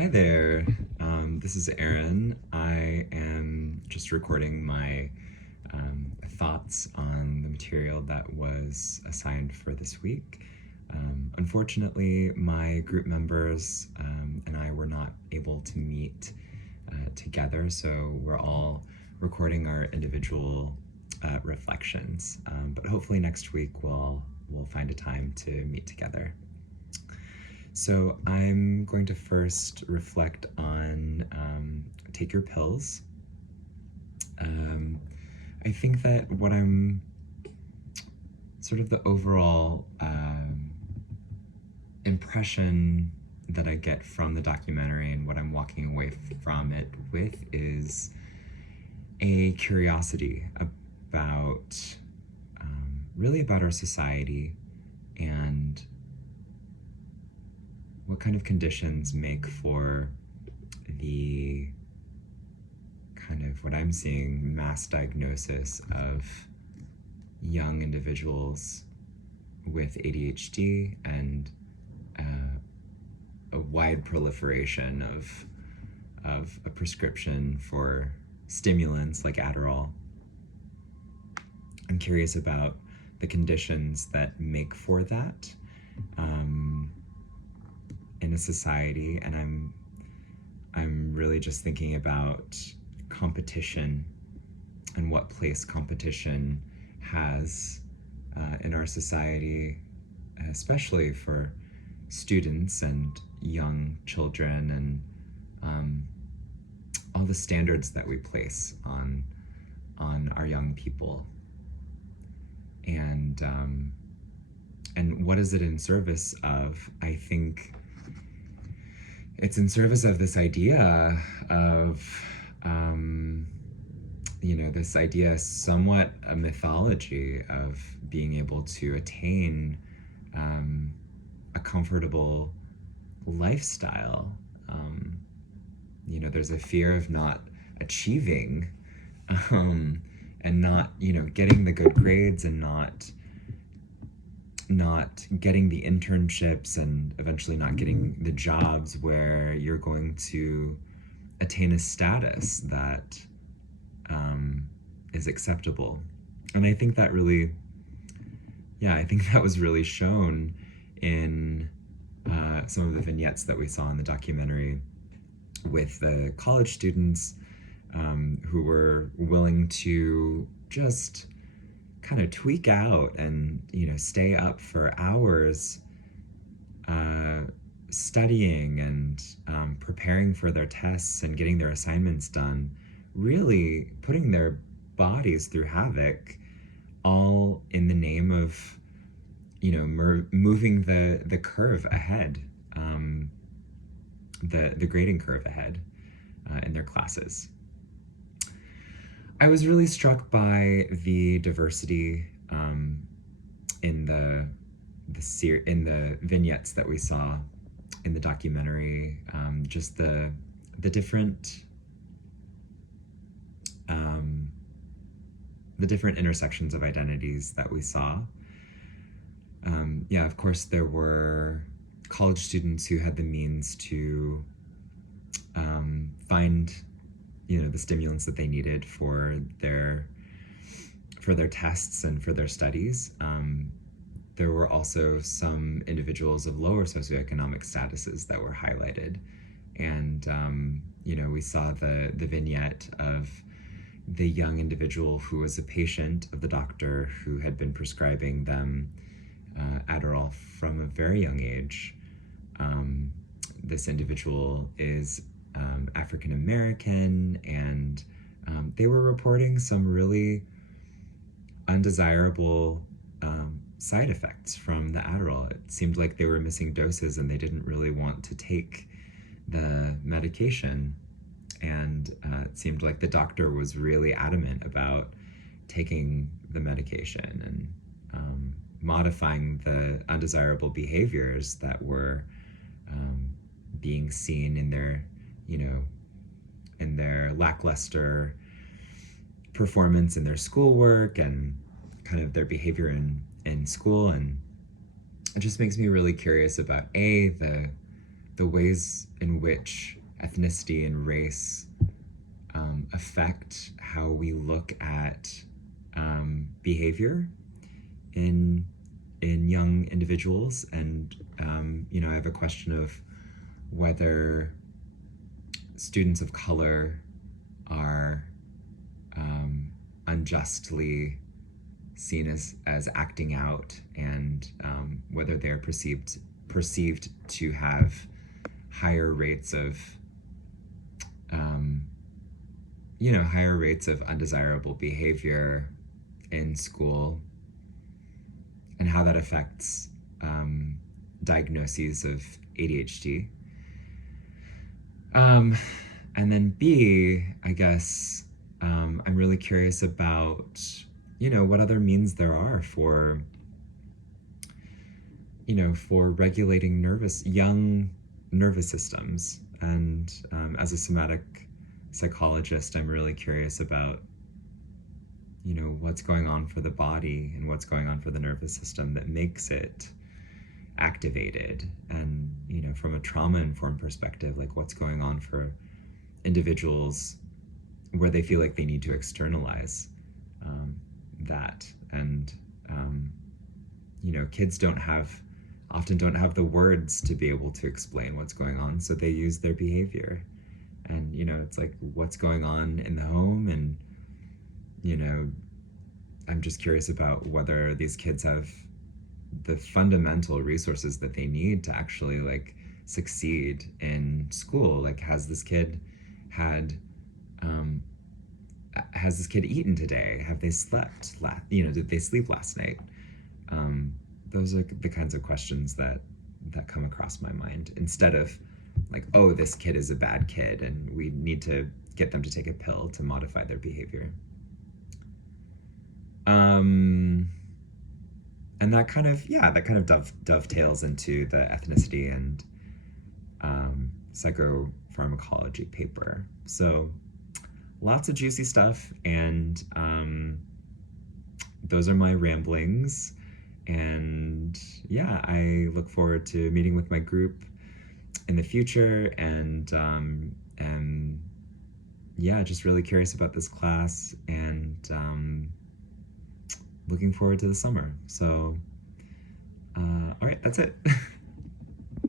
Hi there. This is Aaron. I am just recording my thoughts on the material that was assigned for this week. Unfortunately, my group members and I were not able to meet together, so we're all recording our individual reflections. But hopefully next week we'll find a time to meet together. So I'm going to first reflect on take your pills. I think that what I'm sort of the overall impression that I get from the documentary and what I'm walking away from it with is a curiosity about really about our society and what kind of conditions make for the kind of what I'm seeing mass diagnosis of young individuals with ADHD and a wide proliferation of a prescription for stimulants like Adderall. I'm curious about the conditions that make for that in a society, and I'm really just thinking about competition and what place competition has in our society, especially for students and young children, and all the standards that we place on our young people, and what is it in service of? I think it's in service of this idea of this idea, somewhat a mythology, of being able to attain a comfortable lifestyle. There's a fear of not achieving and not, getting the good grades and not getting the internships and eventually not getting the jobs where you're going to attain a status that is acceptable. And I think that really, I think that was really shown in some of the vignettes that we saw in the documentary with the college students who were willing to just kind of tweak out and stay up for hours studying and preparing for their tests and getting their assignments done, really putting their bodies through havoc, all in the name of moving the curve ahead, the grading curve ahead in their classes. I was really struck by the diversity in the vignettes that we saw in the documentary. Just the different intersections of identities that we saw. Of course, there were college students who had the means to find the stimulants that they needed for their tests and for their studies. There were also some individuals of lower socioeconomic statuses that were highlighted, and we saw the vignette of the young individual who was a patient of the doctor who had been prescribing them Adderall from a very young age. This individual is African American, and they were reporting some really undesirable side effects from the Adderall. It seemed like they were missing doses and they didn't really want to take the medication. And it seemed like the doctor was really adamant about taking the medication and modifying the undesirable behaviors that were being seen in their lackluster performance in their schoolwork and kind of their behavior in school. And it just makes me really curious about the the ways in which ethnicity and race affect how we look at behavior in young individuals. And I have a question of whether students of color are unjustly seen as acting out, and whether they're perceived to have higher rates of higher rates of undesirable behavior in school, and how that affects diagnoses of ADHD. And then B, I guess I'm really curious about, what other means there are for, for regulating young nervous systems. And as a somatic psychologist, I'm really curious about, what's going on for the body and what's going on for the nervous system that makes it activated. And, from a trauma-informed perspective, like what's going on for individuals where they feel like they need to externalize that. And, kids often don't have the words to be able to explain what's going on, so they use their behavior. And, it's like, what's going on in the home? And, I'm just curious about whether these kids have the fundamental resources that they need to actually like succeed in school. Like, has this kid eaten today? Have they slept? Did they sleep last night? Those are the kinds of questions that come across my mind, instead of like, oh, this kid is a bad kid and we need to get them to take a pill to modify their behavior. And that kind of dovetails into the ethnicity and psychopharmacology paper. So lots of juicy stuff, and those are my ramblings. And yeah, I look forward to meeting with my group in the future, and yeah, just really curious about this class, and looking forward to the summer. So all right, that's it.